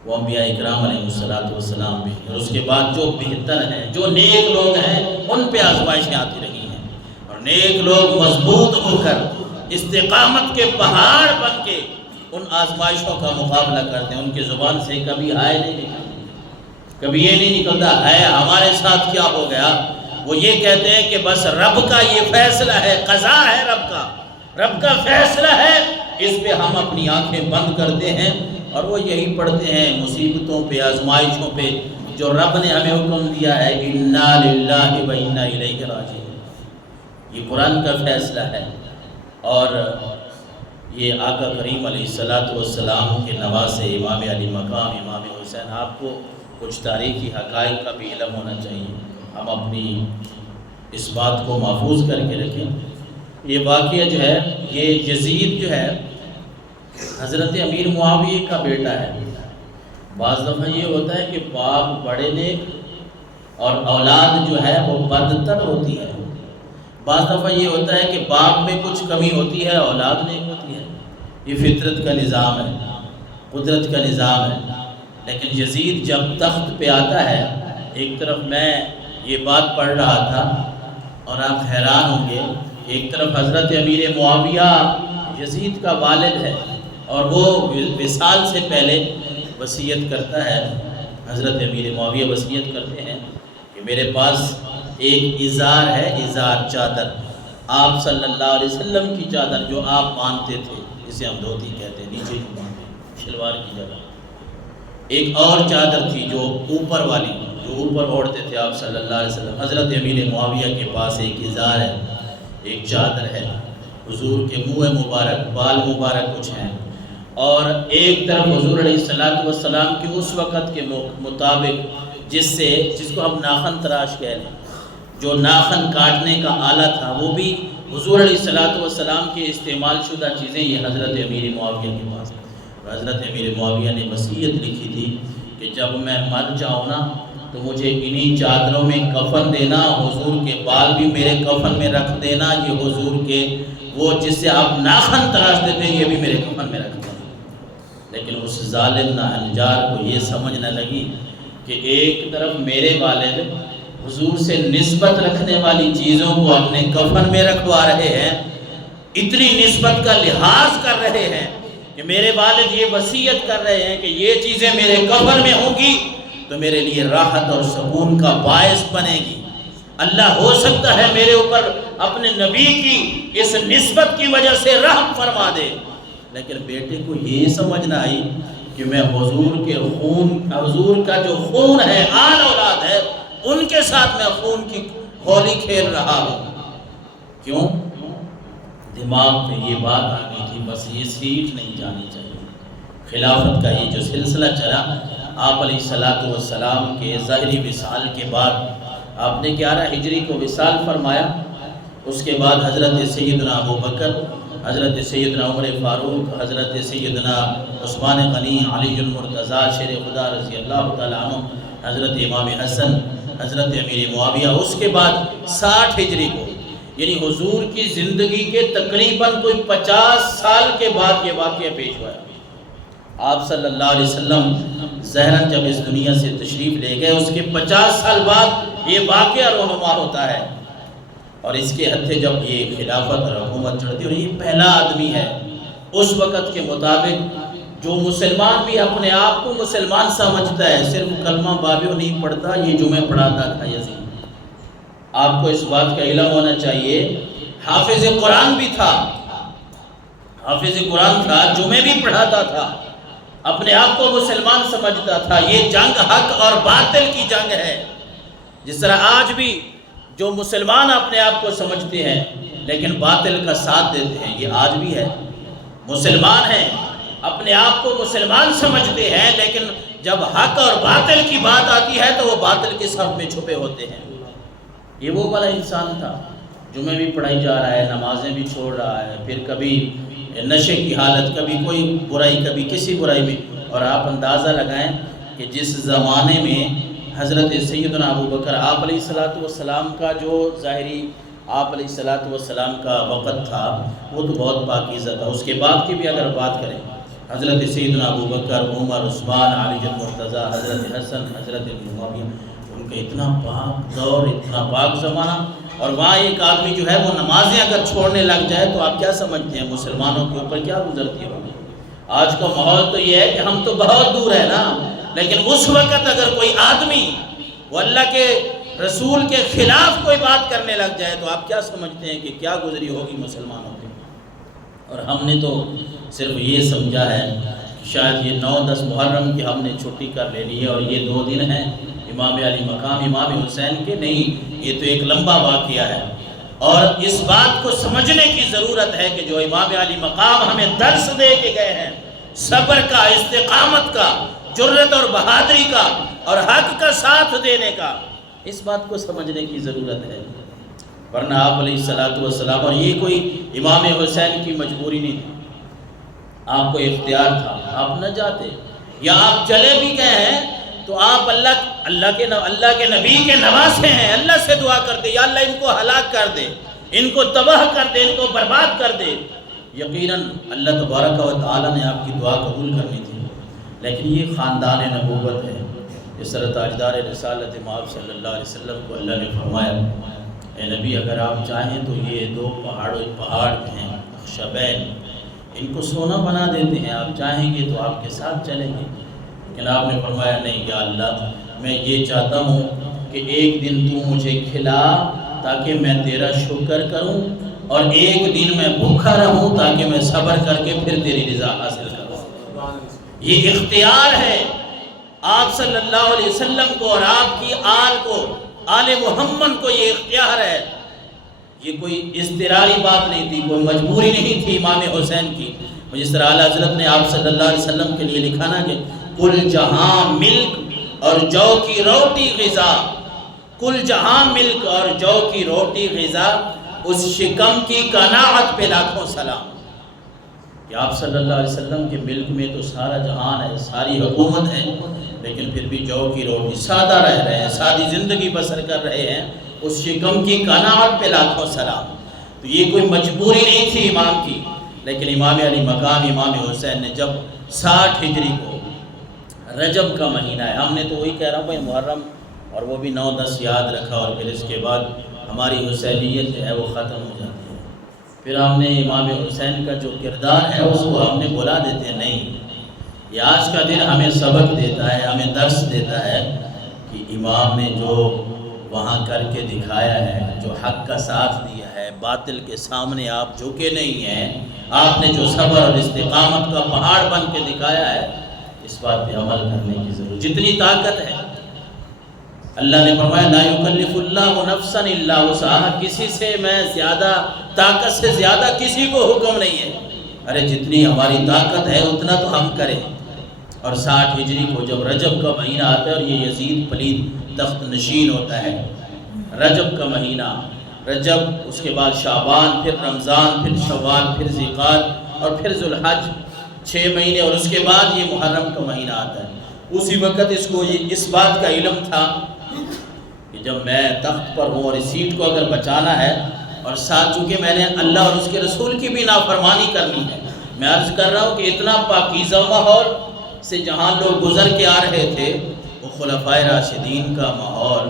وہ انبیاء اکرام علیہ السلام بھی، اور اس کے بعد جو بہتر ہیں، جو نیک لوگ ہیں، ان پہ آزمائشیں آتی رہی ہیں، اور نیک لوگ مضبوط ہو کر استقامت کے پہاڑ بن کے ان آزمائشوں کا مقابلہ کرتے ہیں۔ ان کی زبان سے کبھی ہائے نہیں نکلتا، کبھی یہ نہیں نکلتا ہے ہمارے ساتھ کیا ہو گیا، وہ یہ کہتے ہیں کہ بس رب کا یہ فیصلہ ہے، قضا ہے رب کا فیصلہ ہے، اس پہ ہم اپنی آنکھیں بند کرتے ہیں، اور وہ یہی پڑھتے ہیں مصیبتوں پہ، آزمائشوں پہ جو رب نے ہمیں حکم دیا ہے، اِنَّا لِلَّهِ وَإِنَّا إِلَيْهِ رَاجِعُونَ۔ یہ قرآن کا فیصلہ ہے، اور یہ آقا کریم علیہ السلام کے نواسے امام علی مقام امام حسین، آپ کو کچھ تاریخی حقائق کا بھی علم ہونا چاہیے، ہم اپنی اس بات کو محفوظ کر کے رکھیں یہ واقعہ جو ہے، یہ یزید جو ہے حضرت امیر معاویہ کا بیٹا ہے۔ بعض دفعہ یہ ہوتا ہے کہ باپ بڑے نیک اور اولاد جو ہے وہ بدتر ہوتی ہے، بعض دفعہ یہ ہوتا ہے کہ باپ میں کچھ کمی ہوتی ہے، اولاد نیک ہوتی ہے۔ یہ فطرت کا نظام ہے، قدرت کا نظام ہے۔ لیکن یزید جب تخت پہ آتا ہے، ایک طرف میں یہ بات پڑھ رہا تھا اور آپ حیران ہوں گے، ایک طرف حضرت امیر معاویہ یزید کا والد ہے اور وہ وصال سے پہلے وصیت کرتا ہے۔ حضرت امیر معاویہ وصیت کرتے ہیں کہ میرے پاس ایک ازار ہے، ازار چادر، آپ صلی اللہ علیہ وسلم کی چادر جو آپ باندھتے تھے، اسے ہم دھوتی کہتے ہیں، نیچے کی باندھتے شلوار کی جگہ۔ ایک اور چادر تھی جو اوپر والی، جو اوپر اوڑھتے تھے آپ صلی اللہ علیہ وسلم۔ حضرت امیر معاویہ کے پاس ایک ازار ہے، ایک چادر ہے، حضور کے منہ مبارک، بال مبارک کچھ ہیں، اور ایک طرف حضور علیہ السلام کی اس وقت کے مطابق جس کو ہم ناخن تراش کہہ لیں، جو ناخن کاٹنے کا آلہ تھا، وہ بھی حضور علیہ السلام کے استعمال شدہ چیزیں یہ حضرت امیر معاویہ کے پاس۔ حضرت امیر معاویہ نے وصیت لکھی تھی کہ جب میں مر جاؤں نا تو مجھے انہی چادروں میں کفن دینا، حضور کے بال بھی میرے کفن میں رکھ دینا، یہ حضور کے وہ جس سے آپ ناخن تراشتے تھے یہ بھی میرے کفن میں رکھ دینا۔ لیکن اس ظالم ناہنجار کو یہ سمجھ نہ لگی کہ ایک طرف میرے والد حضور سے نسبت رکھنے والی چیزوں کو اپنے کفن میں رکھوا رہے ہیں، اتنی نسبت کا لحاظ کر رہے ہیں کہ میرے والد یہ وصیت کر رہے ہیں کہ یہ چیزیں میرے کفن میں ہوں گی تو میرے لیے راحت اور سکون کا باعث بنے گی۔ اللہ ہو سکتا ہے میرے اوپر اپنے نبی کی اس نسبت کی وجہ سے رحم فرما دے۔ لیکن بیٹے کو یہ سمجھ نہ آئی کہ میں حضور کا جو خون ہے، آل اولاد ہے، ان کے ساتھ میں خون کی ہولی کھیل رہا ہوں۔ کیوں؟ دماغ میں یہ بات آ گئی تھی، بس یہ سیٹ نہیں جانی چاہیے۔ خلافت کا یہ جو سلسلہ چلا، آپ علیہ السلام کے ظاہری وصال کے بعد آپ نے 11 ہجری کو وصال فرمایا۔ اس کے بعد حضرت سیدنا ابو بکر، حضرت سیدنا عمر فاروق، حضرت سیدنا عثمان غنی، علی المرتضیٰ شیر خدا رضی اللہ تعالیٰ عنہ، حضرت امام حسن، حضرت امیر معاویہ، اس کے بعد 60 ہجری کو، یعنی حضور کی زندگی کے تقریباً کوئی 50 سال کے بعد یہ واقعہ پیش ہوا ہے۔ آپ صلی اللہ علیہ وسلم ظاہراً جب اس دنیا سے تشریف لے گئے، اس کے 50 سال بعد یہ واقعہ رونما ہوتا ہے، اور اس کے ہتھے جب یہ خلافت اور حکومت چڑھتی ہے، اور یہ پہلا آدمی ہے اس وقت کے مطابق جو مسلمان بھی اپنے آپ کو مسلمان سمجھتا ہے، صرف کلمہ بابیو نہیں پڑھتا، یہ جمعہ پڑھاتا تھا یزید۔ آپ کو اس بات کا علم ہونا چاہیے، حافظ قرآن بھی تھا، حافظ قرآن تھا، جمعہ بھی پڑھاتا تھا، اپنے آپ کو مسلمان سمجھتا تھا۔ یہ جنگ حق اور باطل کی جنگ ہے۔ جس طرح آج بھی جو مسلمان اپنے آپ کو سمجھتے ہیں لیکن باطل کا ساتھ دیتے ہیں، یہ آج بھی ہے۔ مسلمان ہیں، اپنے آپ کو مسلمان سمجھتے ہیں، لیکن جب حق اور باطل کی بات آتی ہے تو وہ باطل کے صف میں چھپے ہوتے ہیں۔ یہ وہ والا انسان تھا، جمعہ بھی پڑھائی جا رہا ہے، نمازیں بھی چھوڑ رہا ہے، پھر کبھی نشے کی حالت، کبھی کوئی برائی، کبھی کسی برائی میں۔ اور آپ اندازہ لگائیں کہ جس زمانے میں حضرت سیدنا ابو بکر، آپ علیہ السلام کا جو ظاہری آپ علیہ السلام کا وقت تھا وہ تو بہت پاکیزہ تھا، اس کے بعد کی بھی اگر بات کریں، حضرت سیدنا ابو بکر، عمر، عثمان، علی المرتضیٰ، حضرت حسن، حضرت معاویہ، ان کا اتنا پاک دور، اتنا پاک زمانہ، اور وہاں ایک آدمی جو ہے وہ نمازیں اگر چھوڑنے لگ جائے تو آپ کیا سمجھتے ہیں مسلمانوں کے اوپر کیا گزرتی ہوگی؟ آج کا ماحول تو یہ ہے کہ ہم تو بہت دور ہیں نا، لیکن اس وقت اگر کوئی آدمی وہ اللہ کے رسول کے خلاف کوئی بات کرنے لگ جائے تو آپ کیا سمجھتے ہیں کہ کیا گزری ہوگی مسلمانوں پہ؟ اور ہم نے تو صرف یہ سمجھا ہے کہ شاید یہ 9-10 محرم کی ہم نے چھٹی کر لینی ہے اور یہ 2 دن ہیں امام علی مقام امام حسین کے، نہیں، یہ تو ایک لمبا واقعہ ہے۔ اور اس بات کو سمجھنے کی ضرورت ہے کہ جو امام علی مقام ہمیں درس دے کے گئے ہیں، صبر کا، استقامت کا، جرت اور بہادری کا اور حق کا ساتھ دینے کا، اس بات کو سمجھنے کی ضرورت ہے۔ ورنہ آپ علیہ الصلوۃ والسلام، اور یہ کوئی امام حسین کی مجبوری نہیں تھی، آپ کو اختیار تھا، آپ نہ جاتے، یا آپ چلے بھی گئے ہیں تو آپ اللہ کے نبی کے نواسے ہیں، اللہ سے دعا کرتے یا اللہ ان کو ہلاک کر دے، ان کو تباہ کر دے، ان کو برباد کر دے۔ یقیناً اللہ تبارک و تعالیٰ نے آپ کی دعا قبول کرنی تھی، لیکن یہ خاندان نبوت ہے۔ اس طرح تاجدار رسالت مآب صلی اللہ علیہ وسلم کو اللہ نے فرمایا، اے نبی اگر آپ چاہیں تو یہ دو پہاڑ ہیں شبین، ان کو سونا بنا دیتے ہیں، آپ چاہیں گے تو آپ کے ساتھ چلیں گے۔ لیکن آپ نے فرمایا نہیں یا اللہ، میں یہ چاہتا ہوں کہ ایک دن تو مجھے کھلا تاکہ میں تیرا شکر کروں، اور ایک دن میں بھوکا رہوں تاکہ میں صبر کر کے پھر تیری رضا حاصل کروں۔ یہ اختیار ہے آپ صلی اللہ علیہ وسلم کو اور آپ کی آل کو، آل محمد کو، یہ اختیار ہے۔ یہ کوئی اضطراری بات نہیں تھی، کوئی مجبوری نہیں تھی امام حسین کی۔ جس طرح اعلیٰ حضرت نے آپ صلی اللہ علیہ وسلم کے لیے لکھا نا کہ کل جہاں ملک اور جو کی روٹی غذا، کل جہاں ملک اور جو کی روٹی غذا، اس شکم کی قناعت پہ لاکھوں سلام۔ کہ آپ صلی اللہ علیہ وسلم کے ملک میں تو سارا جہان ہے، ساری حکومت ہے، لیکن پھر بھی جو کی روٹی، سادہ رہ رہے ہیں، سادی زندگی بسر کر رہے ہیں، اس شکم کی قناعت پہ لاکھوں سلام۔ تو یہ کوئی مجبوری نہیں تھی امام کی، لیکن امام علی مقام امام حسین نے جب 60 ہجری کو رجب کا مہینہ ہے، ہم نے تو وہی کہہ رہا ہوں بھائی محرم اور وہ بھی 9-10 یاد رکھا، اور پھر اس کے بعد ہماری حسینیت جو ہے وہ ختم ہو جاتی ہے۔ پھر ہم نے امام حسین کا جو کردار ہے اس کو ہم نے بلا دیتے ہیں۔ نہیں، یہ آج کا دن ہمیں سبق دیتا ہے، ہمیں درس دیتا ہے کہ امام نے جو وہاں کر کے دکھایا ہے، جو حق کا ساتھ دیا ہے، باطل کے سامنے آپ جھکے نہیں ہیں، آپ نے جو صبر اور استقامت کا پہاڑ بن کے دکھایا ہے، اس بات پہ عمل کرنے کی ضرورت، جتنی طاقت ہے۔ اللہ نے فرمایا لا یکلف اللہ نفسا الا وسعها، کسی سے میں زیادہ طاقت سے زیادہ کسی کو حکم نہیں ہے، ارے جتنی ہماری طاقت ہے اتنا تو ہم کریں۔ اور 60 ہجری کو جب رجب کا مہینہ آتا ہے، اور یہ یزید پلید تخت نشین ہوتا ہے، رجب کا مہینہ، رجب، اس کے بعد شعبان، پھر رمضان، پھر شوال، پھر ذوالقعدہ اور پھر ذوالحج، 6 مہینے، اور اس کے بعد یہ محرم کا مہینہ آتا ہے۔ اسی وقت اس کو اس بات کا علم تھا کہ جب میں تخت پر ہوں اور اس سیٹ کو اگر بچانا ہے، اور ساتھ چونکہ میں نے اللہ اور اس کے رسول کی بھی نافرمانی کرنی ہے، میں عرض کر رہا ہوں کہ اتنا پاکیزہ ماحول سے جہاں لوگ گزر کے آ رہے تھے، وہ خلفائے راشدین کا ماحول،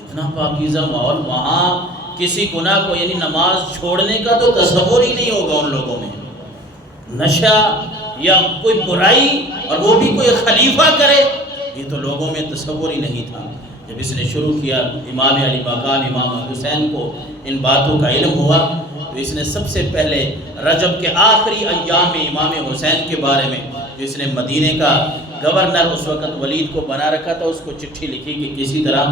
اتنا پاکیزہ ماحول، وہاں کسی گناہ کو، یعنی نماز چھوڑنے کا تو تصور ہی نہیں ہوگا ان لوگوں میں، نشہ یا کوئی برائی، اور وہ بھی کوئی خلیفہ کرے، یہ تو لوگوں میں تصور ہی نہیں تھا۔ جب اس نے شروع کیا، امام علی مقام امام حسین کو ان باتوں کا علم ہوا، تو اس نے سب سے پہلے رجب کے آخری ایام میں امام حسین کے بارے میں، جو اس نے مدینے کا گورنر اس وقت ولید کو بنا رکھا تھا، اس کو چٹھی لکھی کہ کسی طرح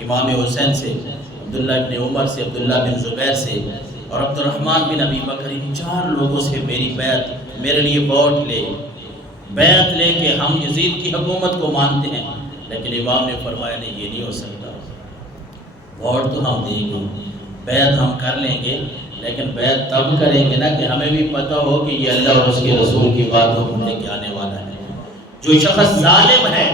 امام حسین سے، عبداللہ بن عمر سے، عبداللہ بن زبیر سے اور عبد الرحمن بن ابی بکر، ان 4 لوگوں سے میری بیعت، میرے لیے بیعت لے کہ ہم یزید کی حکومت کو مانتے ہیں۔ لیکن امام نے فرمایا نہیں، یہ نہیں ہو سکتا، ووٹ تو ہم دیں گے، بیعت ہم کر لیں گے، لیکن بیعت تب کریں گے نا کہ ہمیں بھی پتہ ہو کہ یہ اللہ اور اس کے رسول کی باتوں کو لے کے آنے والا ہے۔ جو شخص ظالم ہے،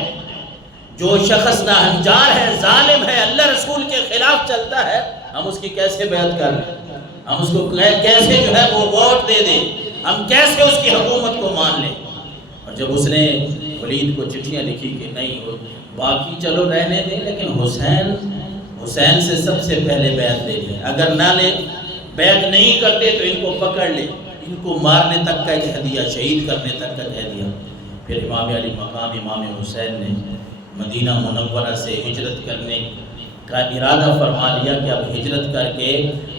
جو شخص ناہنجار ہے، ظالم ہے، اللہ رسول کے خلاف چلتا ہے، ہم اس کی کیسے بیعت کر لیں، ہم اس کو کیسے جو ہے وہ ووٹ دے دیں، ہم کیسے اس کی حکومت کو مان لیں۔ اور جب اس نے ولید کو چٹھیاں لکھی کہ نہیں، باقی چلو رہنے دیں، لیکن حسین سے سب سے پہلے بیعت لے لیں، اگر نہ لے، بیعت نہیں کرتے تو ان کو پکڑ لے، ان کو مارنے تک کا کہہ دیا، شہید کرنے تک کا کہہ دیا۔ پھر امام علی مقام امام حسین نے مدینہ منورہ سے ہجرت کرنے کا ارادہ فرما لیا کہ اب ہجرت کر کے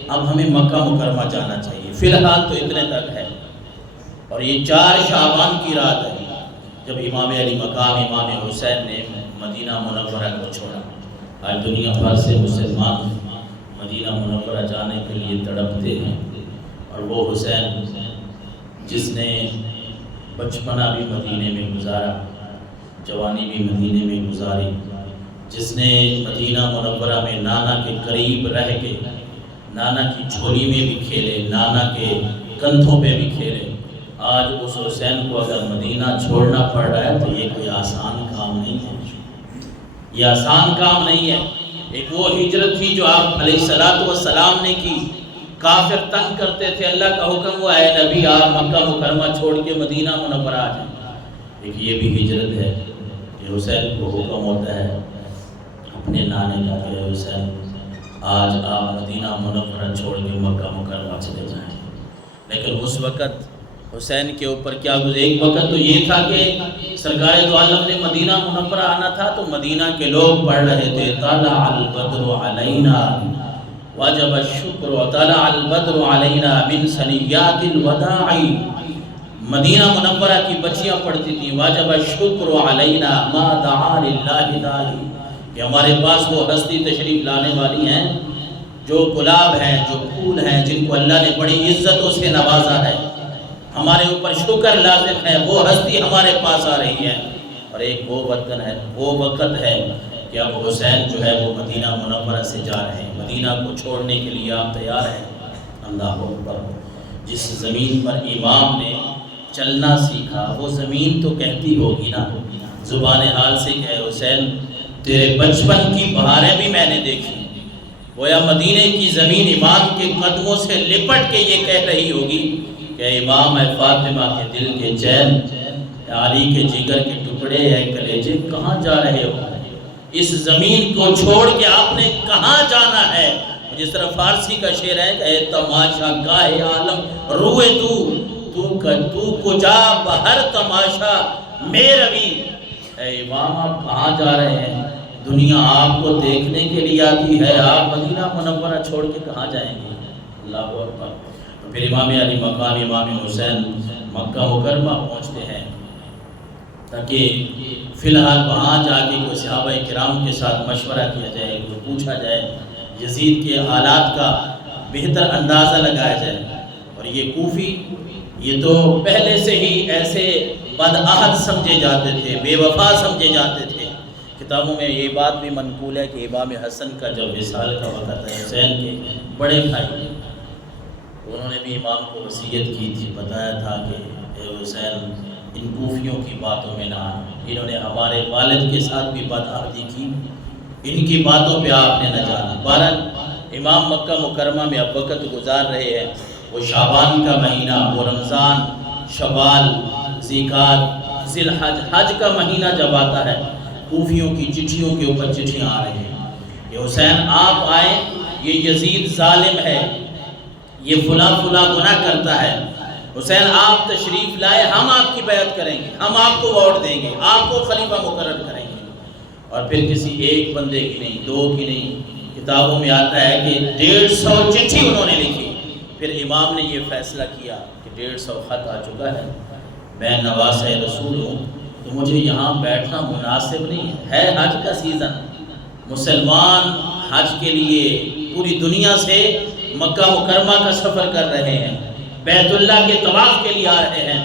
اب ہمیں مکہ مکرمہ جانا چاہیے، فی الحال تو اتنے تک ہے۔ اور یہ 4 شعبان کی رات ہے جب امام علی مقام امام حسین نے مدینہ منورہ کو چھوڑا۔ آج دنیا بھر سے مسلمان مدینہ منورہ جانے کے لیے تڑپتے ہیں، اور وہ حسین جس نے بچپنا بھی مدینے میں گزارا، جوانی بھی مدینے میں گزاری، جس نے مدینہ منورہ میں نانا کے قریب رہ کے نانا کی جھولی میں بھی کھیلے، نانا کے کندھوں پہ بھی کھیلے۔ آج اس حسین کو اگر مدینہ چھوڑنا پڑ رہا ہے تو یہ کوئی آسان کام نہیں ہے، یہ آسان کام نہیں ہے۔ ایک وہ ہجرت تھی جو آپ علیہ السلام نے کی، کافر تنگ کرتے تھے، اللہ کا حکم ہوا اے نبی آپ مکہ مکرمہ چھوڑ کے مدینہ منورہ آ جائیں۔ ایک یہ بھی ہجرت ہے کہ حسین کو حکم ہوتا ہے اپنے نانے کا کہ اے حسین آج آپ مدینہ منورہ چھوڑ کے مکہ مکرمہ چلے جائیں۔ لیکن اس وقت حسین کے اوپر کیا گزرے؟ ایک وقت تو یہ تھا کہ سرکار دو عالم نے مدینہ منورہ آنا تھا تو مدینہ کے لوگ پڑھ رہے تھے طلع البدر علینا وجب الشکر طلع البدر علینا من ثنیات الوداع۔ مدینہ منورہ کی بچیاں پڑھتی تھیں واجب الشکر علینا ما دعا للہ داعی، کہ ہمارے پاس وہ ہستی تشریف لانے والی ہیں جو گلاب ہیں، جو پھول ہیں، جن کو اللہ نے بڑی عزتوں سے نوازا ہے، ہمارے اوپر شکر لازم ہے، وہ ہستی ہمارے پاس آ رہی ہے۔ اور ایک وہ وقت ہے کہ اب حسین جو ہے وہ مدینہ منورہ سے جا رہے ہیں، مدینہ کو چھوڑنے کے لیے آپ تیار ہیں۔ اللہ اکبر۔ جس زمین پر امام نے چلنا سیکھا وہ زمین تو کہتی ہوگی نا، زبان حال سے کہ حسین تیرے بچپن کی بہاریں بھی میں نے دیکھی، گویا مدینے کی زمین امام کے قدموں سے لپٹ کے یہ کہہ رہی ہوگی کہ امام اے فاطمہ کے دل کے چین، اے علی کے جگر کے ٹکڑے، اے کلیجے کہاں جا رہے ہو؟ اس زمین کو چھوڑ کے آپ نے کہاں جانا ہے؟ جس طرح فارسی کا شعر ہے کہ اے تماشا گاہ عالم روئے تو کجا بہر تماشا میں روی۔ اے امام آپ کہاں جا رہے ہیں؟ دنیا آپ کو دیکھنے کے لیے آتی ہے، آپ مدینہ منورہ چھوڑ کے کہاں جائیں گے؟ اللہ اکبر۔ پھر امام علی مقام امام حسین مکہ مکرمہ پہنچتے ہیں تاکہ فی الحال وہاں جا کے کوئی صحابہ کرام کے ساتھ مشورہ کیا جائے، کوئی پوچھا جائے، یزید کے حالات کا بہتر اندازہ لگایا جائے۔ اور یہ کوفی یہ تو پہلے سے ہی ایسے بدعہد سمجھے جاتے تھے، بے وفا سمجھے جاتے تھے۔ کتابوں میں یہ بات بھی منقول ہے کہ امام حسن کا جب وصال کا وقت ہے، حسین کے بڑے بھائی انہوں نے بھی امام کو وصیت کی تھی، بتایا تھا کہ اے حسین ان کوفیوں کی باتوں میں نہ آنا، انہوں نے ہمارے والد کے ساتھ بھی بدعہدی کی، ان کی باتوں پہ آپ نے نہ جانا۔ بہرحال امام مکہ مکرمہ میں اب وقت گزار رہے ہیں، وہ شعبان کا مہینہ، وہ رمضان، شوال، ذیقعدہ، ذی الحج، حج کا مہینہ جب آتا ہے، کوفیوں کی چٹھیوں کے اوپر چٹھیاں آ رہی ہیں کہ حسین آپ آئیں، یہ یزید ظالم ہے، یہ فلاں گناہ کرتا ہے، حسین آپ تشریف لائے، ہم آپ کی بیعت کریں گے، ہم آپ کو ووٹ دیں گے، آپ کو خلیفہ مقرر کریں گے۔ اور پھر کسی ایک بندے کی نہیں، دو کی نہیں، کتابوں میں آتا ہے کہ 150 چٹھی انہوں نے لکھی۔ پھر امام نے یہ فیصلہ کیا کہ 150 خط آ چکا ہے، میں نواسہ رسول ہوں تو مجھے یہاں بیٹھنا مناسب نہیں ہے، حج کا سیزن، مسلمان حج کے لیے پوری دنیا سے مکہ مکرمہ کا سفر کر رہے ہیں، بیت اللہ کے طواف کے لیے آ رہے ہیں،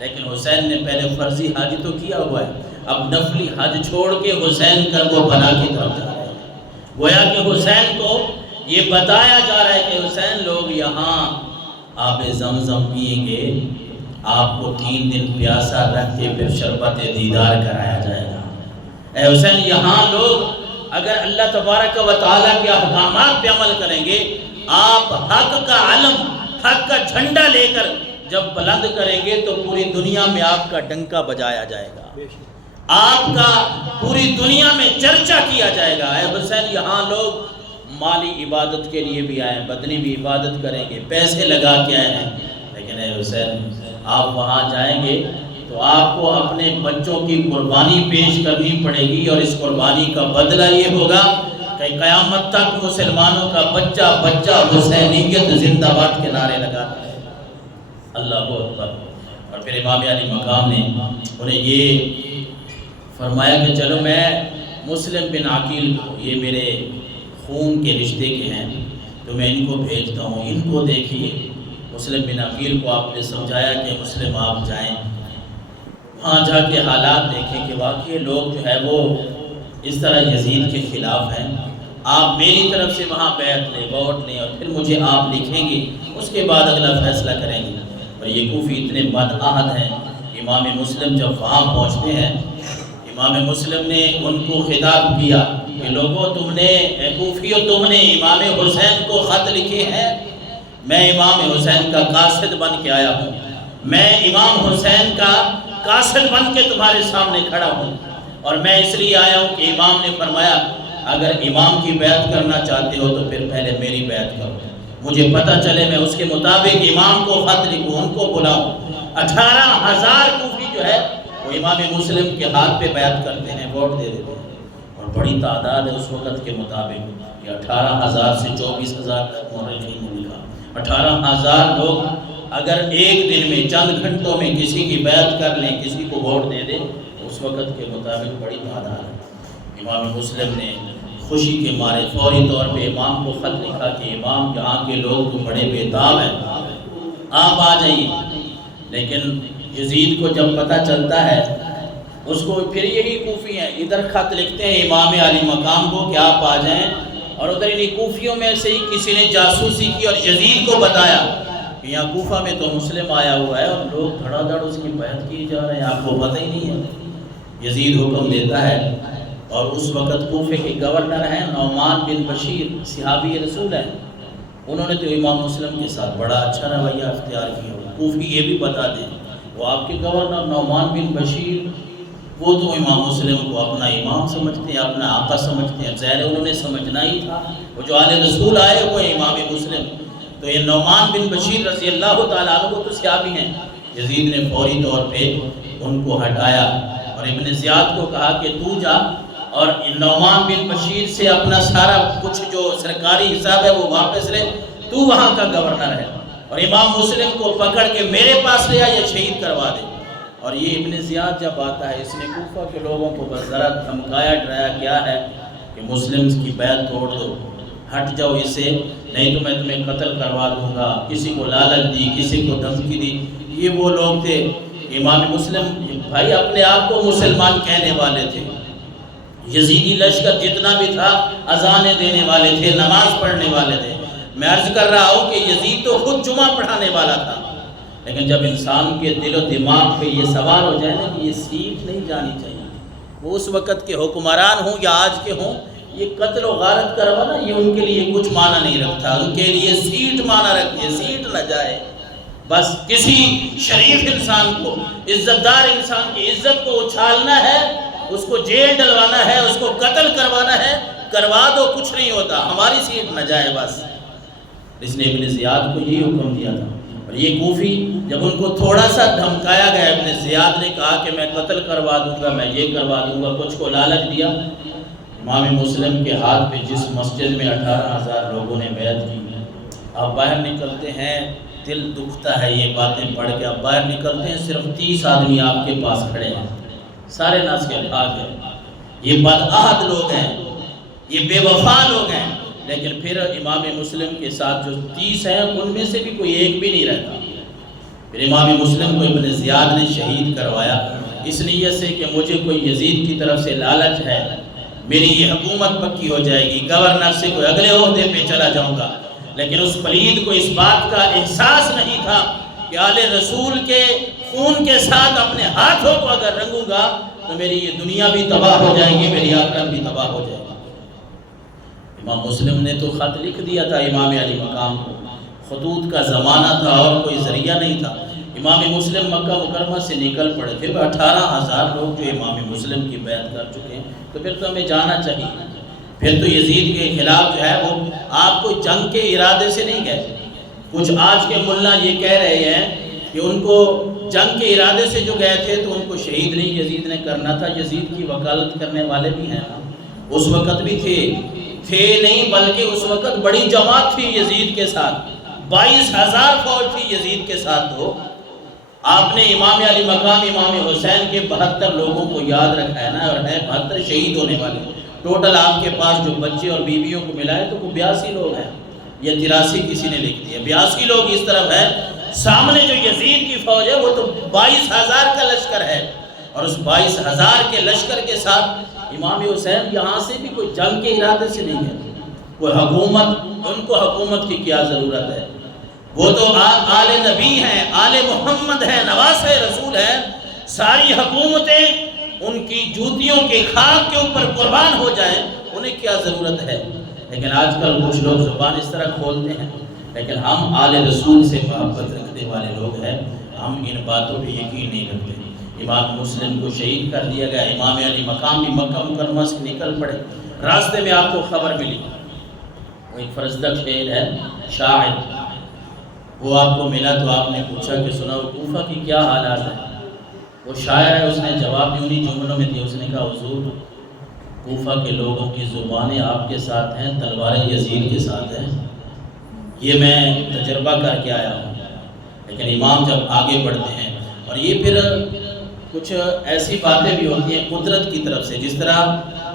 لیکن حسین نے پہلے فرضی حج تو کیا ہوا ہے، اب نفلی حج چھوڑ کے حسین کربو بلا کی طرف جا رہے ہیں۔ گویا کہ حسین کو یہ بتایا جا رہا ہے کہ حسین لوگ یہاں آب زمزم پیئیں گے، آپ کو 3 دن پیاسا رکھ کے پھر شربت دیدار کرایا جائے گا۔ اے حسین یہاں لوگ اگر اللہ تبارک و تعالیٰ کے احکامات پہ عمل کریں گے، آپ حق کا علم، حق کا جھنڈا لے کر جب بلند کریں گے تو پوری دنیا میں آپ کا ڈنکا بجایا جائے گا، آپ کا پوری دنیا میں چرچا کیا جائے گا۔ اے حسین یہاں لوگ مالی عبادت کے لیے بھی آئے، بدنی بھی عبادت کریں گے، پیسے لگا کے آئے ہیں، لیکن اے حسین آپ وہاں جائیں گے تو آپ کو اپنے بچوں کی قربانی پیش کرنی پڑے گی، اور اس قربانی کا بدلہ یہ ہوگا کہ قیامت تک مسلمانوں کا بچہ بچہ حسینیت زندہ باد کے نعرے لگاتا ہے۔ اللہ اکبر۔ اور پھر امام علی مقام نے انہیں یہ فرمایا کہ چلو میں مسلم بن عقیل کو، یہ میرے خون کے رشتے کے ہیں، تو میں ان کو بھیجتا ہوں، ان کو دیکھیے۔ مسلم بن عقیل کو آپ نے سمجھایا کہ مسلم آپ جائیں، وہاں جا کے حالات دیکھیں کہ واقعی لوگ جو ہے وہ اس طرح یزید کے خلاف ہیں، آپ میری طرف سے وہاں بیعت لیں، ووٹ لیں، اور پھر مجھے آپ لکھیں گے، اس کے بعد اگلا فیصلہ کریں گے۔ اور یہ کوفی اتنے بدعہد ہیں، امام مسلم جب وہاں پہنچتے ہیں، امام مسلم نے ان کو خطاب کیا کہ لوگوں، تم نے کوفیو، تم نے امام حسین کو خط لکھے ہیں، میں امام حسین کا قاصد بن کے آیا ہوں، میں امام حسین کا قاصد بن کے تمہارے سامنے کھڑا ہوں، اور میں اس لیے آیا ہوں کہ امام نے فرمایا اگر امام کی بیعت کرنا چاہتے ہو تو پھر پہلے میری بیعت کرو، مجھے پتہ چلے، میں اس کے مطابق امام کو خط لکھوں، ان کو بلاؤں۔ 18,000 کوفی جو ہے وہ امام مسلم کے ہاتھ پہ بیعت کرتے ہیں، ووٹ دے دیتے ہیں، اور بڑی تعداد ہے اس وقت کے مطابق کہ 18,000 سے 24,000 تک مورخین نے لکھا۔ 18,000 لوگ اگر ایک دن میں چند گھنٹوں میں کسی کی بیعت کر لیں، کسی کو ووٹ دے دیں، اس وقت کے مطابق بڑی تعداد ہے۔ امام مسلم نے خوشی کے مارے فوری طور پہ امام کو خط لکھا کہ امام، یہاں کے لوگ تو بڑے بےتاب ہیں، آپ آ جائیے۔ لیکن یزید کو جب پتہ چلتا ہے، اس کو پھر یہی کوفی ہیں، ادھر خط لکھتے ہیں امام علی مقام کو کہ آپ آ جائیں، اور ادھر انہیں کوفیوں میں سے ہی کسی نے جاسوسی کی اور یزید کو بتایا کہ یہاں کوفہ میں تو مسلم آیا ہوا ہے اور لوگ دھڑا دھڑ اس کی بیعت کی جا رہے ہیں، آپ کو پتہ ہی نہیں ہے۔ یزید حکم دیتا ہے، اور اس وقت کوفے کے گورنر ہیں نعمان بن بشیر، صحابی رسول ہیں، انہوں نے تو امام مسلم کے ساتھ بڑا اچھا رویہ اختیار کیا۔ کوفی یہ بھی بتا دیں، وہ آپ کے گورنر نعمان بن بشیر، وہ تو امام مسلم کو اپنا امام سمجھتے ہیں، اپنا آقا سمجھتے ہیں، ظاہر انہوں نے سمجھنا ہی تھا، وہ جو آل رسول آئے ہوئے امام مسلم، تو یہ نعمان بن بشیر رضی اللہ تعالیٰ عنہ تو صحابی ہیں۔ یزید نے فوری طور پہ ان کو ہٹایا اور ابن زیاد کو کہا کہ تو جا اور نعمان بن بشیر سے اپنا سارا کچھ جو سرکاری حساب ہے وہ واپس لے، تو وہاں کا گورنر ہے، اور امام مسلم کو پکڑ کے میرے پاس لے آ، یا شہید کروا دے۔ اور یہ ابن زیاد جب آتا ہے، اس نے کوفہ کے لوگوں کو بس ذرا دھمکایا ڈرایا کیا ہے کہ مسلم کی بیعت توڑ دو، ہٹ جاؤ اس سے، نہیں تو میں تمہیں قتل کروا دوں گا، کسی کو لالچ دی، کسی کو دھمکی دی۔ یہ وہ لوگ تھے، امام مسلم بھائی اپنے آپ کو مسلمان کہنے والے تھے، یزیدی لشکر جتنا بھی تھا اذانیں دینے والے تھے، نماز پڑھنے والے تھے۔ میں عرض کر رہا ہوں کہ یزید تو خود جمعہ پڑھانے والا تھا، لیکن جب انسان کے دل و دماغ پہ یہ سوال ہو جائے نا کہ یہ سیٹ نہیں جانی چاہیے، وہ اس وقت کے حکمران ہوں یا آج کے ہوں، یہ قتل و غارت کروانا یہ ان کے لیے کچھ معنی نہیں رکھتا، ان کے لیے سیٹ معنی رکھتی ہے، سیٹ نہ جائے۔ بس کسی شریف انسان کو، عزت دار انسان کی عزت کو اچھالنا ہے، اس کو جیل ڈلوانا ہے، اس کو قتل کروانا ہے، کروا دو، کچھ نہیں ہوتا، ہماری سیٹ نہ جائے بس۔ اس نے ابن زیاد کو یہی حکم دیا تھا، اور یہ کوفی جب ان کو تھوڑا سا دھمکایا گیا، ابن زیاد نے کہا کہ میں قتل کروا دوں گا، میں یہ کروا دوں گا، کچھ کو لالچ دیا۔ امام مسلم کے ہاتھ پہ جس مسجد میں 18,000 لوگوں نے بیعت کی، آپ باہر نکلتے ہیں، دل دکھتا ہے یہ باتیں پڑھ کے، آپ باہر نکلتے ہیں، صرف 30 آدمی آپ کے پاس کھڑے ہیں، سارے ناس کے بھاگ ہیں، یہ بدعہد لوگ ہیں، یہ بے وفا لوگ ہیں، لیکن پھر امام مسلم کے ساتھ جو 30 ہیں ان میں سے بھی کوئی ایک بھی نہیں رہتا۔ پھر امام مسلم کو ابن زیاد نے شہید کروایا، اس نیت سے کہ مجھے کوئی یزید کی طرف سے لالچ ہے، میری یہ حکومت پکی ہو جائے گی، گورنر سے کوئی اگلے عہدے پہ چلا جاؤں گا۔ لیکن اس پلید کو اس بات کا احساس نہیں تھا کہ آل رسول کے خون کے ساتھ اپنے ہاتھوں کو اگر رنگوں گا تو میری یہ دنیا بھی تباہ ہو جائے گی، میری آخرت بھی تباہ ہو جائے گی۔ امام مسلم نے تو خط لکھ دیا تھا امام علی مقام کو، خطوط کا زمانہ تھا اور کوئی ذریعہ نہیں تھا۔ امام مسلم مکہ مکرمہ سے نکل پڑے تھے، 18,000 لوگ جو امام مسلم کی بیعت کر چکے ہیں، تو پھر تو ہمیں جانا چاہیے۔ پھر تو یزید کے خلاف جو ہے وہ آپ کو جنگ کے ارادے سے نہیں گئے۔ کچھ آج کے ملا یہ کہہ رہے ہیں کہ ان کو جنگ کے ارادے سے جو گئے تھے تو ان کو شہید نہیں یزید نے کرنا تھا، یزید کی وکالت کرنے والے بھی ہیں نا، اس وقت بھی تھے نہیں، بلکہ اس وقت بڑی جماعت تھی یزید کے ساتھ، 22,000 فوج تھی یزید کے ساتھ۔ تو آپ نے امام علی مقام امام حسین کے 72 لوگوں کو یاد رکھا ہے نا، اور ہے 72 شہید ہونے والے، ٹوٹل آپ کے پاس جو بچے اور بیویوں کو ملا ہے تو وہ 82 لوگ ہیں، یا 83 کسی نے لکھ دیا، 82 لوگ اس طرف ہے۔ سامنے جو یزید کی فوج ہے وہ تو 22,000 کا لشکر ہے، اور اس 22,000 کے لشکر کے ساتھ امام حسین یہاں سے بھی کوئی جنگ کے ارادے سے نہیں گئے، کوئی حکومت، ان کو حکومت کی کیا ضرورت ہے؟ وہ تو آل نبی ہیں، آل محمد ہیں، نواسے رسول ہیں۔ ساری حکومتیں ان کی جوتیوں کے خاک کے اوپر قربان ہو جائیں، انہیں کیا ضرورت ہے؟ لیکن آج کل کچھ لوگ زبان اس طرح کھولتے ہیں، لیکن ہم آل رسول سے محبت رکھنے والے لوگ ہیں، ہم ان باتوں پہ یقین نہیں رکھتے۔ امام مسلم کو شہید کر دیا گیا، امام علی مقام بھی مکہ مکرمہ سے نکل پڑے، راستے میں آپ کو خبر ملی، وہ ایک فرزدق شعر ہے، شاعر، وہ آپ کو ملا تو آپ نے پوچھا کہ سنا کوفہ کی کیا حالات ہے؟ وہ شاعر ہے، اس نے جواب بھی انہی جملوں میں دیا، اس نے کہا حضور کوفہ کے لوگوں کی زبانیں آپ کے ساتھ ہیں، تلواریں یزید کے ساتھ ہیں، یہ میں تجربہ کر کے آیا ہوں۔ لیکن امام جب آگے بڑھتے ہیں، اور یہ پھر کچھ ایسی باتیں بھی ہوتی ہیں قدرت کی طرف سے، جس طرح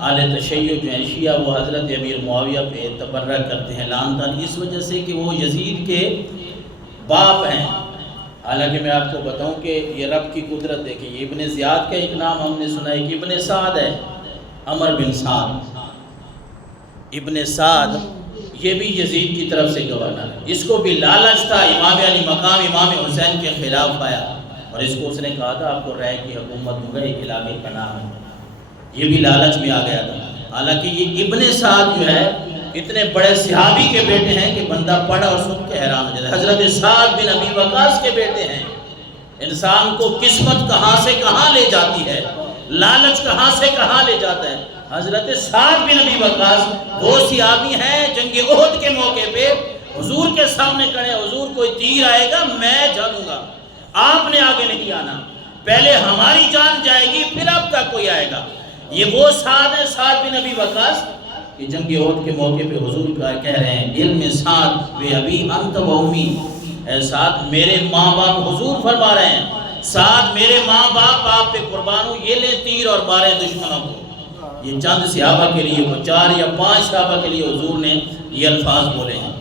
آل تشیع جو ہیں شیعہ، وہ حضرت امیر معاویہ پہ تبرہ کرتے ہیں لعن طعن، اس وجہ سے کہ وہ یزید کے باپ ہیں۔ حالانکہ میں آپ کو بتاؤں کہ یہ رب کی قدرت دیکھیں، یہ ابن زیاد کا ایک نام ہم نے سنا ہے کہ ابن سعد ہے، عمر بن سعد، ابن سعد، یہ بھی یزید کی طرف سے گورنر ہے۔ اس کو بھی لالچ تھا، امام علی مقام امام حسین کے خلاف آیا، اور اس کو اس نے کہا تھا آپ کو رائے کی حکومت دوں گا، ایک علاقے کا نام ہے، یہ بھی لالچ میں آ گیا تھا۔ حالانکہ یہ ابن سعد جو ہے اتنے بڑے صحابی کے بیٹے ہیں کہ بندہ پڑھا اور سن کے حیران ہو جاتا ہے، حضرت سعد بن ابی وقاص کے بیٹے ہیں۔ انسان کو قسمت کہاں سے کہاں لے جاتی ہے، لالچ کہاں سے کہاں لے جاتا ہے۔ حضرت سعد بن ابی وقاص وہ صحابی ہیں، جنگ احد کے موقع پہ حضور کے سامنے کھڑے، حضور کوئی تیر آئے گا میں جھاڑوں گا، آپ نے آگے نہیں آنا، پہلے ہماری جان جائے گی پھر اب تک کوئی آئے گا۔ یہ وہ سعد ہے، سعد بن ابی وقاص، کہ جنگ احد کے موقع پہ حضور کا کہہ رہے ہیں علم سعد بے ابی انت و امی، اے سعد میرے ماں باپ، حضور فرما رہے ہیں سعد میرے ماں باپ آپ پہ قربان ہوں، یہ لے تیر اور مارے دشمنوں کو۔ یہ چند صحابہ کے لیے، وہ 4 یا 5 صحابہ کے لیے حضور نے یہ الفاظ بولے ہیں۔